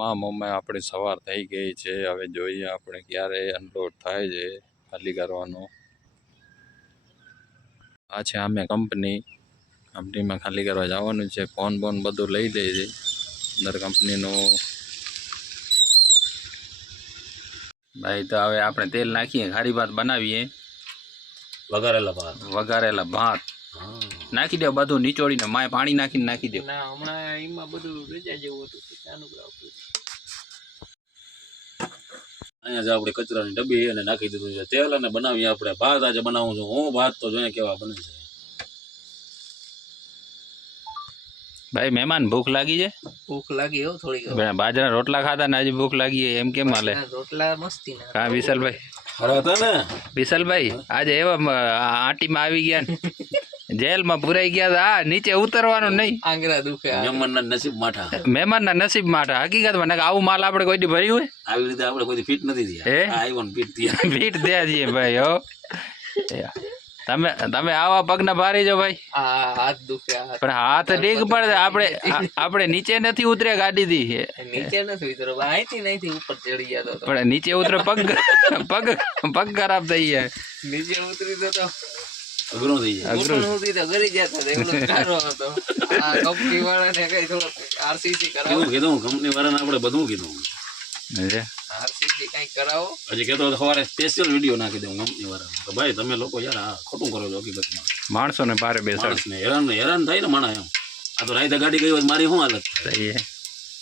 Mummy આપણી સવાર થઈ ગઈ છે। હવે જોઈએ આપણે ક્યારે અનલોડ થાય છે ખાલી કરવાનો। આ છે અમે કંપનીમાં ખાલી કરવા જવાનું છે। ફોન બોન બધું લઈ દે છે અંદર કંપનીનું। ભાઈ તો હવે આપણે તેલ નાખીએ, ખારી ભાત બનાવીએ। વઘારેલા ભાત નાખી દે, બધું નીચોડીને માય પાણી નાખીને નાખી દે। ના હમણાં એમાં બધું રેજા જેવું હતું ચાનું આવતું। અહીંયા જ આપણે કચરાની ડબ્બી અને નાખી દીધું છે તેલ અને બનાવીએ આપણે ભાત। આજે બનાવું છું હું ભાત, તો જોઈએ કેવા બને છે। ભાઈ મહેમાન ભૂખ લાગી છે? ભૂખ લાગી હો થોડી। બાજરા રોટલા ખાતા ને આજે ભૂખ લાગી એમ કેમ હાલે? રોટલા મસ્તી ના કા વિશાલભાઈ? અરે હતા ને વિશાલભાઈ આજે એવા આંટીમાં આવી ગયા ને જેલમાં પુરાઈ ગયા હતા। નીચે ઉતરવાનું નહીં, આંગરા દુખે। મહેમાનના નસીબ માઠા, મહેમાનના નસીબ માટે હકીકતમાં આવું માલ આપણે કોઈ દી ભર્યું હોય? આવી રીતે આપણે કોઈ ફીટ નથી થયા। આવ્યો ને ફીટ થયા, ફીટ થયા છીએ ભાઈ હો। તમે આવા પગના ભારી જો ભાઈ। હાથ દુખે પણ હાથ ડીગ પડે। આપણે નીચે નથી ઉતર્યા ગાડીથી, નીચે નથી ઉતરો, અહીંથી નહીંથી ઉપર ચડી ગયા તો। પણ નીચે ઉતરે પગ ખરાબ થઈ જાય। નીચે ઉતરી તો અઘરું થઈ જાય, અઘરું ઉતરી તો ગરી જતા એવડો સારો હતો। આ કંપની વાળાને કઈ થોડો આરસીસી કરાવો કીધું, કંપની વાળાને આપણે બધું કીધું આરસીસી કઈ કરાવો। હજી કહેતો સવારે સ્પેશિયલ વિડીયો નાખી દઉં કંપની વાળા તો ભાઈ તમે લોકો યાર આ ખોટું કરો છો હકીકતમાં। માણસોને ભારે બેસાડ હેરાન થાય ને માણા એમ। આ તો રાઈતે ગાડી ગઈ હોય મારી શું હાલત?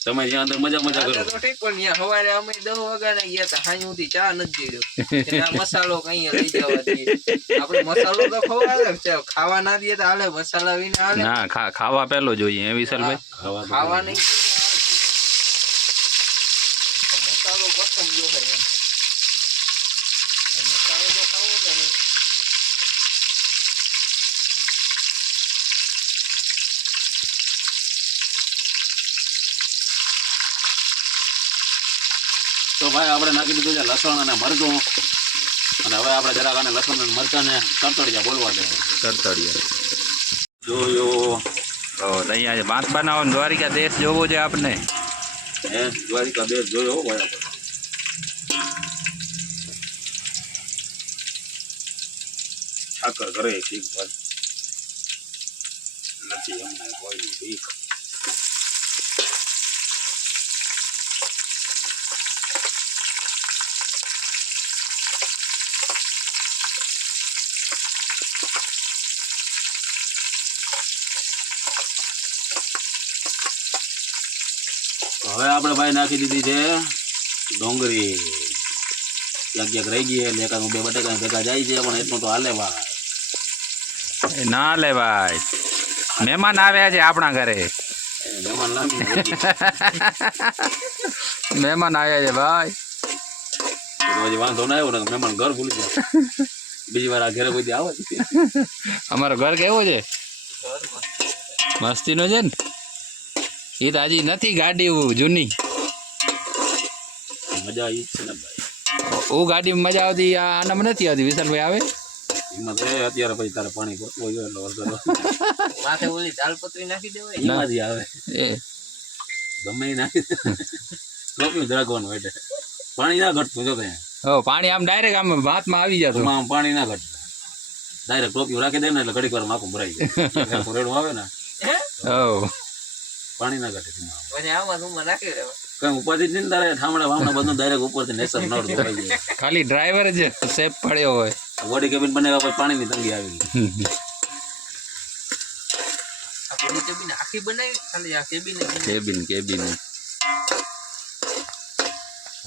તમે જ્યાં અંદર મજા કરો તો ઠીક, પણ ત્યાં સવારે અમે 10 વાગ્યા ગયા હતા, સાંજ સુધી ચા નથી જોયો। મસાલો કઈ લઈ જવા દઈએ આપણે? મસાલો તો ખવાય, ખાવા ના દઈએ તો હાલે, મસાલા વિના હાલે ના? ખાવા પેલો જોઈએ હે વિશાલભાઈ? ખાવા નહીં, મસાલો પસંદ જો છે એમ। મસાલો તો ખાવો કે નહીં? તો ભાઈ આપણે નાખી દીધું છે લસણ અને મરચું, અને હવે આપણે જરાક આને લસણ અને મરચાને તડતડિયા બોલવા દે। તડતડિયા જોયો તો અહીંયા ભાત બનાવવાનો દ્વારિકા દેશ જોવો છે આપણે। દ્વારિકા દેશ જોયો ભાઈ આપણે। ઠાકર કરે ઠીક ભાઈ નથી હમણાં કોઈ ભીખ। હવે આપણે ભાઈ નાખી દીધી છે ડોંગરી। ક્યાંક રહી ગઈ એટલે એકાદ 2 બટાકા ભેગા જાય છે, પણ એટલું તો હાલે ભાઈ। ના લે ભાઈ, મહેમાન આવ્યા છે આપણા ઘરે। મહેમાન આવ્યા છે ભાઈ। હજી વાંધો ના આવ્યો ને, મહેમાન ઘર ભૂલી જાય। બીજી વાર આ ઘરે કોઈ આવે? અમારો ઘર કેવો છે? મસ્તીનો છે ને? એ તો હજી નથી ગાડી જૂની, મજા આવી છે ને ભાઈ। ગાડીમાં મજા આવતી, આનામાં નથી આવતી વિશાલભાઈ આવે એમાં તો અત્યારે પછી તારે પાણી ભરવું હોય એટલે વરસાદ માથે ઓલી તાલપત્રી નાખી દેવાય, એમાં જ આવે એ ગમે નાખી ટોપી રાખવાનું એટલે પાણી ના ઘટતું જો ત્યાં પાણી આમ ડાયરેક્ટ આમ ભાતમાં આવી જતું, આમ પાણી ના ઘટતું, ડાયરેક્ટ ટોપી રાખી દે ને એટલે ઘડીક વાર આખું ભરાઈ જાય। રેડું આવે ને પાણી ના ઘટે, પછી આમાં રૂમમાં નાખી દેવાય। કઈ ઉપાધિ જ નહીં તારે, ઠામડા વામડા બધું ડાયરેક્ટ ઉપરથી નેસર નળ ધોવાઈ જાય। ખાલી ડ્રાઈવર જ સેફ પડ્યો હોય। બોડી કેબિન બનેવા પછી પાણીની તંગી આવી ગઈ। બોડી કેબિન આખી બનાવી, ખાલી આ કેબિન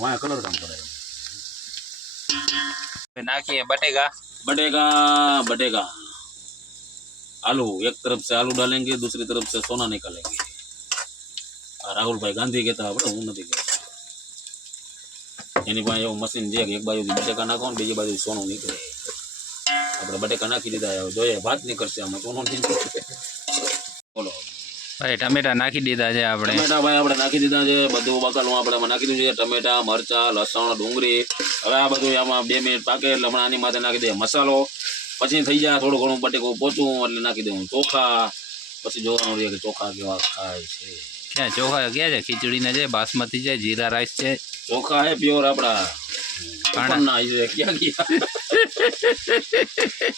વાહ કલર કામ કરે। નાખીએ बटेगा आलू, एक तरफ से आलू डालेंगे, दूसरी तरफ से सोना निकालेंगे। राहुल भाई गांधी कहता આપણે હું નથી કહેતો, એની પાસે એવું મશીન છે કે એક બાજુથી બટેકા નાખો ને બીજી બાજુ સોનું નીકળે। આપણે બટેકા નાખી દીધા, હવે જોઈએ ભાત નીકળશે આમાં સોનું નીકળશે। બોલો ભાઈ ટમેટા નાખી દીધા છે આપણે। ટમેટા ભાઈ આપણે નાખી દીધા છે, બધું બકાલું આપણે આમાં નાખી દીધું છે, ટમેટા, મરચા, લસણ, ડુંગળી। હવે આ બધું આમાં 2 મિનિટ પાકે એટલે હમણાં આની માથે નાખી દઈએ મસાલો, પછી થઈ જાય થોડું ઘણું બટેકું પોચું એટલે નાખી દઉં ચોખા, પછી જોવાનું રહે કે ચોખા કેવા ખાય છે। ક્યાં ચોખા ક્યાં છે? ખીચડીના છે, બાસમતી છે, જીરા રાઈસ છે, ચોખા હે પ્યોર આપડા કાણા. કુપનના છે. ક્યાં ગયા?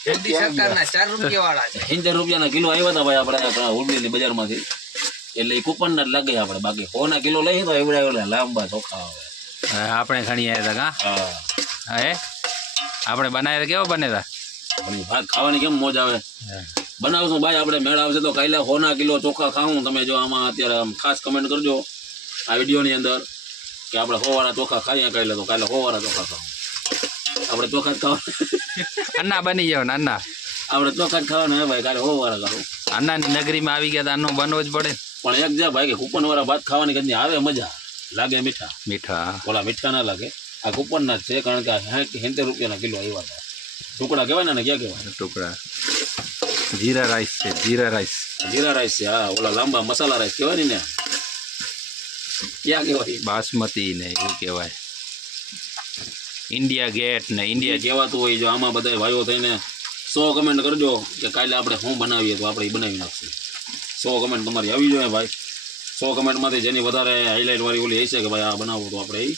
મોદી સરકારના 4 રૂપિયા વાળા છે. 70 રૂપિયાના કિલો આવ્યા હતા ભાઈ આપણા હુડલી બજારમાંથી. એટલે એ કુપનના જ લાગે આપણે. બાકી 100 ના કિલો લઈએ તો એવડા લાંબા ચોખા આવે. આપણે ઘણી આવ્યા હતા કા? હા, હે આપણે બનાવ્યા કેવો બનેલા? પણ ઈ ભાત ખાવાની કેમ મોજ આવે. બનાવશું ભાઈ આપણે મેળ આવશે તો કાલે 100 ના કિલો ચોખા ખાવું. તમે જો આમાં અત્યારે આમ ખાસ કમેન્ટ કરજો આ વિડીયોની અંદર કે આપણે 100 વાળા ચોખા ખાઈએ કાલે, તો કાલે 100 વાળા ચોખા ખાવું. આપણે ચોખા જ ખાવા, અન્ના બની જાવ ને અન્ના. આપણે ચોખા જ ખાવાના હે ભાઈ. કાલે 100 વાળા ખાવું. અન્નાની નગરીમાં આવી ગયા તો અન્નો બનવો જ પડે. પણ એક જે ભાઈ કે કુપન વાળા ભાત ખાવાની કદી આવે મજા, લાગે મીઠા. મીઠા ઓલા મીઠા ના લાગે. આ કુપનના જ છે, કારણ કે 70 રૂપિયાના કિલો આવ્યા હતા. ટુકડા કહેવાય ને, ક્યાં કહેવાય? ટુકડા. જીરા રાઈસ છે, જીરા રાઈસ. જીરા રાઈસ છે. હા, ઓલા લાંબા મસાલા રાઈસ કહેવાય ને, ક્યાં કહેવાય? બાસમતી ને એવું કહેવાય. ઇન્ડિયા ગેટ ને ઇન્ડિયા કહેવાતું હોય. જો આમાં બધા ભાઈઓ થઈને 100 કમેન્ટ કરજો કે કાલે આપણે શું બનાવીએ, તો આપણે એ બનાવી નાખશું. 100 કમેન્ટ તમારી આવી જોઈએ ભાઈ. 100 કમેન્ટમાંથી જેની વધારે હાઇલાઇટ વાળી ઓલી હશે કે ભાઈ આ બનાવવું, તો આપણે એ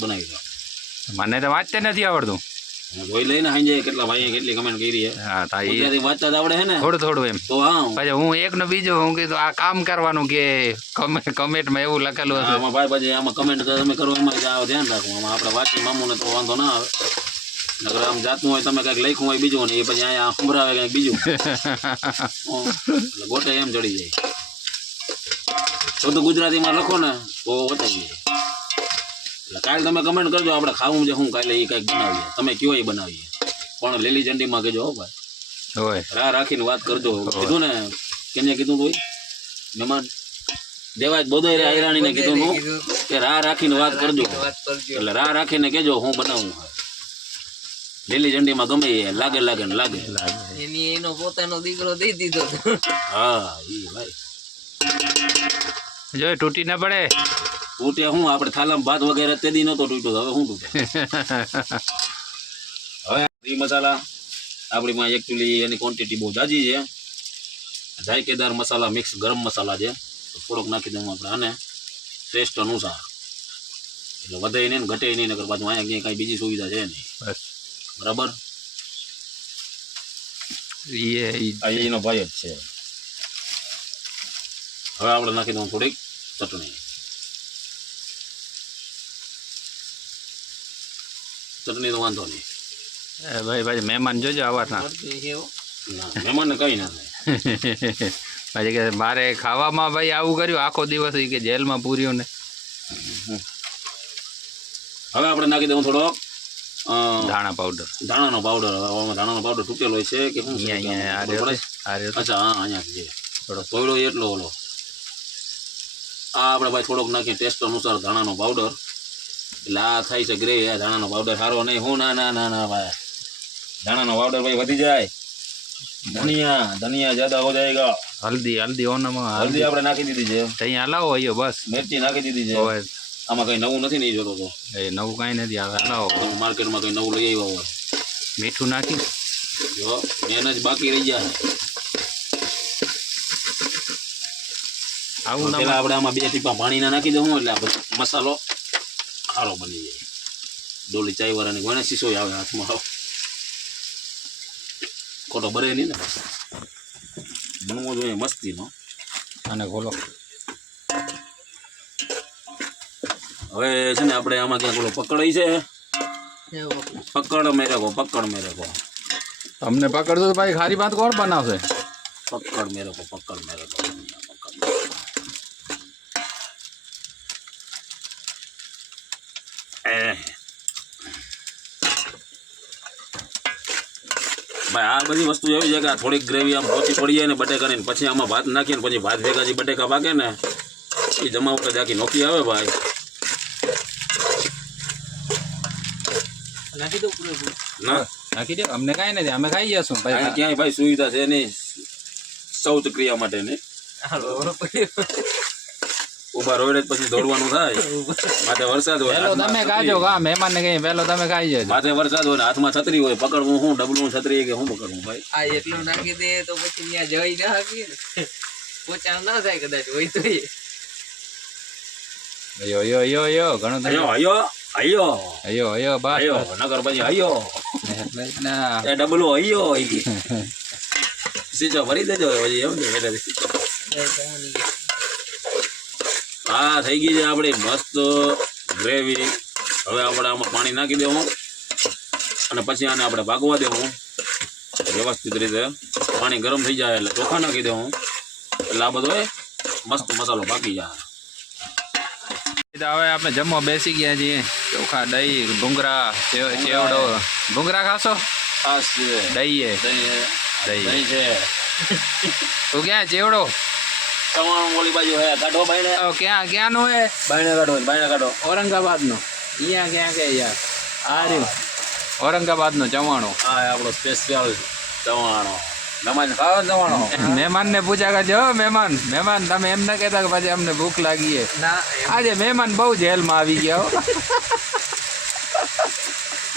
બનાવી નાખશું. મને તો વાંચતે નથી આવડતું. હું જોઈ લઈને હાઈ જાય કેટલા ભાઈએ કેટલી કમેન્ટ કરી છે. હા તા એ ગુજરાતી વાંચતા જ આવડે છે ને થોડું થોડું એમ. તો હા, પછી હું એકનો બીજો હું કીધું આ કામ કરવાનું કે કમેન્ટમાં એવું લખેલું હતું. આમાં ભાઈ પછી આમાં કમેન્ટ તમે કરો એમાં ધ્યાન રાખવું. આમાં આપણે વાંચી મામુને તો વાંધો ના આવે. નકર આમ જાતું હોય તમે કંઈક લખ્યું હોય બીજું ને એ પછી અહીંયા સંભળાવે કંઈક બીજું, એટલે ગોટે એમ ચડી જાય. શુદ્ધ ગુજરાતીમાં લખો ને તો વટાઈ જાય. એટલે કાલે તમે કમેન્ટ કરજો આપણે ખાવું છે હું કાલે એ કંઈક બનાવીએ. તમે કયો એ બનાવીએ, પણ લીલી ઝંડીમાં કહેજો હો ભાઈ. હોય રાહ રાખીને વાત કરજો. કીધું ને કેને કીધું તું મહેમાન દેવાજ બોદોય આયરાણીને કીધું હું કે રાહ રાખીને વાત કરજો. વાત કરજો. એટલે રાહ રાખીને કેજો હું બનાવું. લીલી ઝંડીમાં ગમે એ લાગે લાગે ને લાગે. એનો પોતાનો દીકરો દઈ દીધો હતો. હા ઈ ભાઈ જો તૂટી ના પડે. તૂટે હું આપણે થાલામાં ભાત વગેરે તે દી નતો તૂટ્યો, હવે શું તૂટે? હવે એ મસાલા આપણીમાં એકચ્યુઅલી એની ક્વોન્ટિટી બહુ જાજી છે. જાયકેદાર મસાલા મિક્સ ગરમ મસાલા છે, તો થોડોક નાખી દઉં આપણે આને ટેસ્ટ અનુસાર. એટલે વધે નહીં ને ઘટે નહીં, નકર પાછું અહીંયા ક્યાંય કાંઈ બીજી સુવિધા છે નહીં. બસ બરાબર, એ એનો ભાઈ જ છે. હવે આપણે નાખી દઉં થોડીક ચટણી. ચટણી તો વાંધો નહીં. ભાઈ ભાઈ મહેમાન જોજો આવવાના. ના મહેમાનને કંઈ ના થાય. પછી કે મારે ખાવામાં ભાઈ આવું કર્યું આખો દિવસ ઈ કે જેલમાં પૂર્યું ને. હવે આપણે નાખી દઉં થોડો ધાણા પાવડર. ધાણાનો પાવડર. હવે આમાં ધાણાનો પાવડર તૂટેલો હોય છે કે શું છે? અહીંયા આ રહ્યો. અચ્છા હા, અહીંયા છે થોડો સોયડો એટલો ઓલો. આ આપણે ભાઈ થોડોક નાખીએ ટેસ્ટ અનુસાર ધાણાનો પાવડર. એટલે આ થાય છે ગ્રેવી. આ ધાણાનો પાવડર સારો નહીં. હું ના ના ના ના ભાઈ, ધાણાનો પાવડર ભાઈ વધી જાય. ધનિયા જ્યાદા હો જાયગા. હલ્દી હલ્દી ઓનામાં હલ્દી આપણે નાખી દીધી છે. અહીંયા હલાવો અહીંયા બસ. મિરચી નાખી દીધી છે. હવે આમાં કઈ નવું નથી નહીં જોતો તો. એ નવું કાંઈ નથી. હવે હલાવો. તમે માર્કેટમાં કઈ નવું લઈ આવ્યા હોય મીઠું નાખી જો એને જ બાકી રહી જાય. આવું પેલા આપણે આમાં 2 ટીપા પાણીના નાખી દઉં એટલે આ મસાલો સારો બની જાય. ડોલી ચાય વાળાની કોઈને શીશો આવે હાથમાં, ખોટો બરે નહીં ને. બનવો જોઈએ મસ્તીનો. અને ખોલો. હવે છે ને આપણે આમાં ક્યાંક ઓલો પકડાઈ છે. પકડ મેરેકો, પકડ મેરેકો. તમને પકડજો તો ભાઈ ખારી ભાત કોણ બનાવશે? પકડ મેરેકો, પકડ મેરેકો. ભાઈ આ બધી વસ્તુ એવી છે કે આ થોડીક ગ્રેવી આમ ઓછી પડી જાય ને બટેકાની, પછી આમાં ભાત નાખીએ ને પછી ભાત ભેગા જે બટેકા પાકે ને એ જમાવટ જ આખી નોખી આવે ભાઈ. નાખી દઉં પૂરેપૂરું. ના નાખી દે, અમને કાંઈ નથી, અમે ખાઈ જશું ભાઈ. અહીંયા ક્યાંય ભાઈ સુવિધા છે નહીં શૌચ ક્રિયા માટેની. ઉભા રોડે પછી દોડવાનું થાય. માથે વરસાદ હોય, પેલો તમે ખાજો. કા મહેમાન ને કઈ પેલો તમે ખાઈ જજો. માથે વરસાદ હોય ને હાથમાં છત્રી હોય, પકડવું હું ડબલું છત્રી કે હું પકડવું ભાઈ? આ એટલું નાખી દે તો પછી ત્યાં જઈ ના શકીએ ને. પોચા ના થાય કદાચ હોય તો. અયો ઘણું થઈ અયો ગયું. અયો અયો અયો બસ અયો નગર પછી અયો એટલે જ ના એ ડબલો અયો સીચો ભરી દેજો પછી એમ ને એટલે આ થઈ ગઈ છે આપણી મસ્ત ગ્રેવી. હવે આપણે આમાં પાણી નાખી દેવું અને પછી આને આપણે ભાગવા દેવું વ્યવસ્થિત રીતે. પાણી ગરમ થઈ જાય એટલે ચોખા નાખી દેવું એટલે આ બધો મસ્ત મસાલો પાકી જાય. હવે આપણે જમવા બેસી ગયા છીએ. ચોખા દહીં ભૂંગરા ચેવડો. ભૂંગરા ખાશો? ખાસ છે દહીં દહીં છે તું ક્યાં ચેવડો? ચવાણું ઓલી બાજુ હે કાઢો બાયણે ક્યાંનો હે? બાયણે કાઢો ઔરંગાબાદનો. અહીંયા ક્યાં કે યાર આ રહ્યું ઔરંગાબાદનો ચવાણો. આ આપણો સ્પેશિયલ ચવાણો. મહેમાન ખાવા ચવાણો. મહેમાનને પૂછ્યા કરજો. હો મહેમાન તમે એમ ના કહેતા કે પછી અમને ભૂખ લાગી છે. ના આજે મહેમાન બહુ જેલમાં આવી ગયા હો.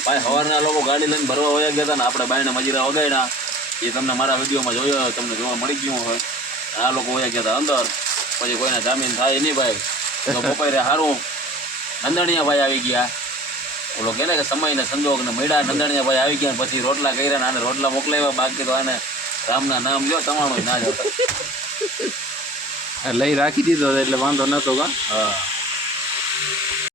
ભાઈ સવારના લોકો ગાડી લઈને ભરવા વયા ગયા હતા ને આપણે બાયણે મજીરા વગાડ્યા. એ તમને મારા વિડીયોમાં જોયો હોય, તમને જોવા મળી ગયું હોય. આ લોકો વયા ગયા હતા અંદર. પછી કોઈને જામીન થાય નહીં ભાઈ તો બપોરે સારું નંદણીયા ભાઈ આવી ગયા. ઓલો કે ને કે સમય ને સંજોગ ને મળ્યા. નંદણીયા ભાઈ આવી ગયા પછી રોટલા કર્યા ને આને રોટલા મોકલાવ્યા. બાકી તો આને રામના નામ લ્યો ચવાણું ના જતા. લઈ રાખી દીધો એટલે વાંધો નતો કા. હા